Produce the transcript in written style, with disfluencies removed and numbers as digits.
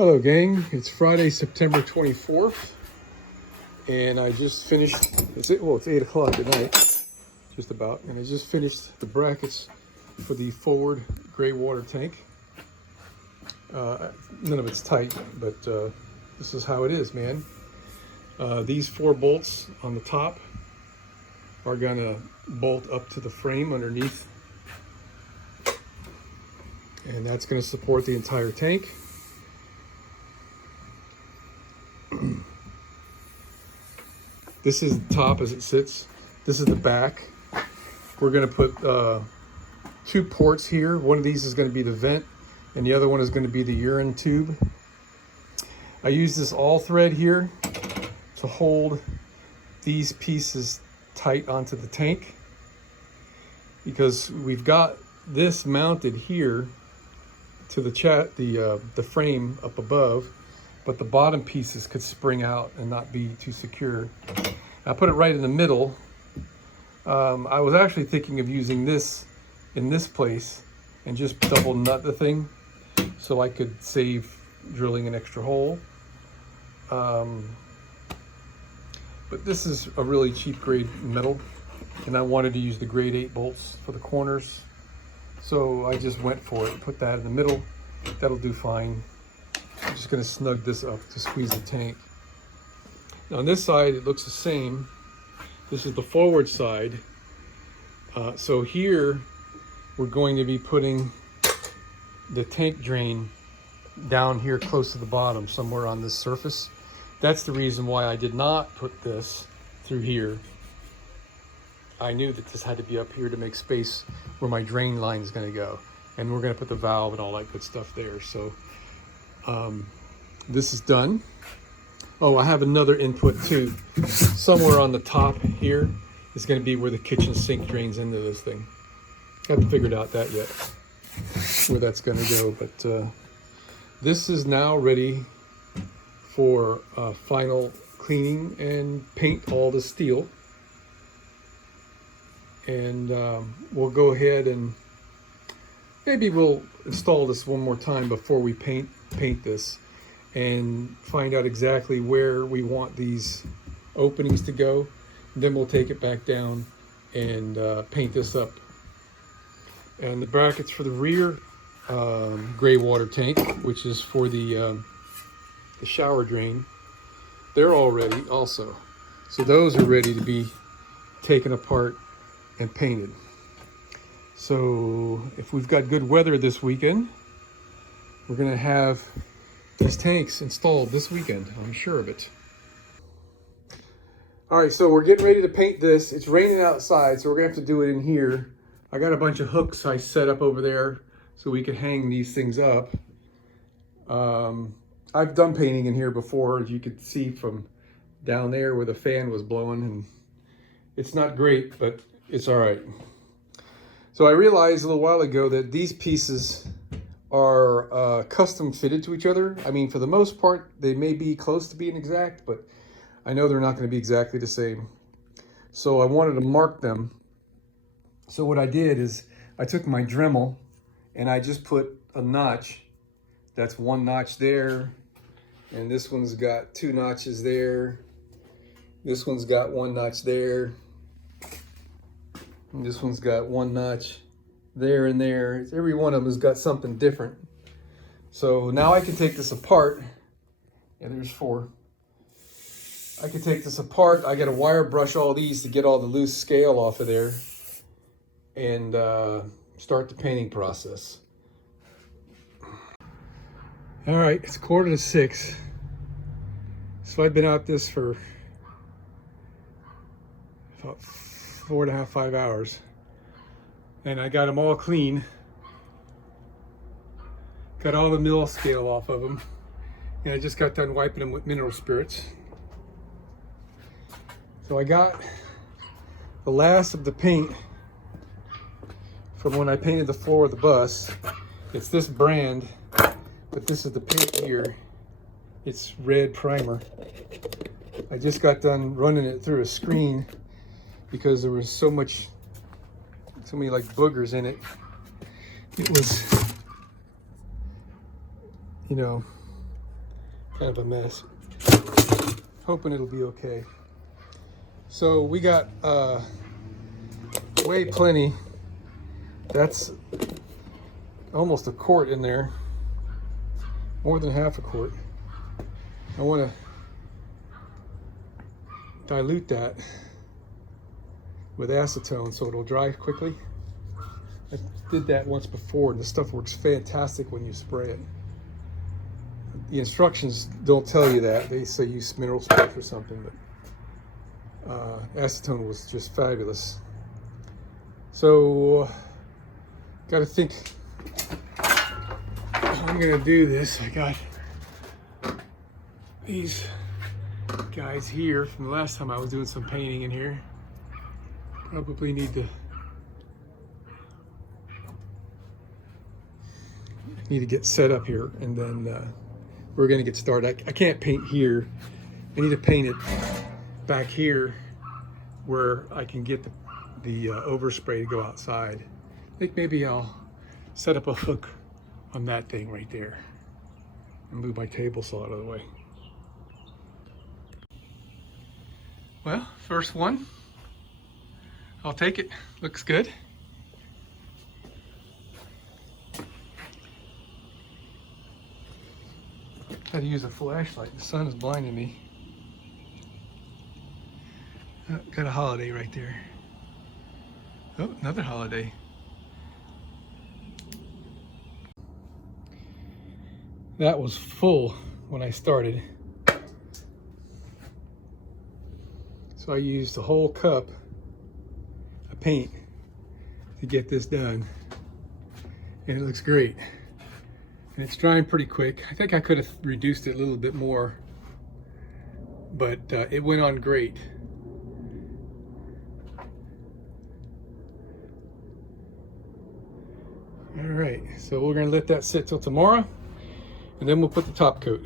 Hello gang, it's Friday, September 24th, and I just finished, it's 8 o'clock at night, just about, and I just finished the brackets for the forward gray water tank. None of it's tight, but this is how it is, man. These 4 bolts on the top are gonna bolt up to the frame underneath, and that's gonna support the entire tank. This is the top as it sits. This is the back. We're gonna put 2 ports here. One of these is gonna be the vent, and the other one is gonna be the urine tube. I use this all thread here to hold these pieces tight onto the tank, because we've got this mounted here to the frame up above, but the bottom pieces could spring out and not be too secure. I put it right in the middle. I was actually thinking of using this in this place and just double nut the thing so I could save drilling an extra hole. But this is a really cheap grade metal, and I wanted to use the grade 8 bolts for the corners. So I just went for it, put that in the middle. That'll do fine. I'm just going to snug this up to squeeze the tank. Now on this side it looks the same. This is the forward side. So here we're going to be putting the tank drain down here close to the bottom, somewhere on this surface. That's the reason why I did not put this through here. I knew that this had to be up here to make space where my drain line is going to go, and we're going to put the valve and all that good stuff there. So this is done. Oh, I have another input too. Somewhere on the top here is going to be where the kitchen sink drains into this thing. I haven't figured out that yet, where that's going to go. But this is now ready for final cleaning and paint all the steel. And we'll go ahead and maybe we'll install this one more time before we paint this, and find out exactly where we want these openings to go. Then we'll take it back down and paint this up. And the brackets for the rear gray water tank, which is for the shower drain, they're all ready also. So those are ready to be taken apart and painted. So if we've got good weather this weekend, we're gonna have these tanks installed this weekend, I'm sure of it. All right, so we're getting ready to paint this. It's raining outside, so we're gonna have to do it in here. I got a bunch of hooks I set up over there so we could hang these things up. I've done painting in here before, as you could see from down there where the fan was blowing, and it's not great, but it's all right. So I realized a little while ago that these pieces are custom fitted to each other. I mean, for the most part, they may be close to being exact, but I know they're not going to be exactly the same. So I wanted to mark them. So what I did is I took my Dremel and I just put a notch. That's 1 notch there, and this one's got 2 notches there. This one's got 1 notch there. And this one's got 1 notch there and there. Every one of them has got something different. So now I can take this apart. Yeah, there's 4. I can take this apart. I got to wire brush all these to get all the loose scale off of there, and start the painting process. All right, it's 5:45. So I've been out this for about 4.5, 5 hours. And I got them all clean. Got all the mill scale off of them. And I just got done wiping them with mineral spirits. So I got the last of the paint from when I painted the floor of the bus. It's this brand, but this is the paint here. It's red primer. I just got done running it through a screen because there was so many like boogers in it. It was, you know, kind of a mess. Hoping it'll be okay. So we got way plenty. That's almost a quart in there. More than half a quart. I want to dilute that with acetone so it'll dry quickly. I did that once before, and this stuff works fantastic when you spray it. The instructions don't tell you that. They say use mineral spray or something, but acetone was just fabulous. So, got to think how I'm gonna do this. I got these guys here from the last time I was doing some painting in here. Probably need to get set up here, and then we're gonna get started. I can't paint here. I need to paint it back here where I can get the overspray to go outside. I think maybe I'll set up a hook on that thing right there and move my table saw out of the way. Well, first one. I'll take it. Looks good. Had to use a flashlight. The sun is blinding me. Got a holiday right there. Oh, another holiday. That was full when I started. So I used a whole cup of paint to get this done. And it looks great. And it's drying pretty quick. I think I could have reduced it a little bit more, but it went on great. All right, so we're gonna let that sit till tomorrow, and then we'll put the top coat.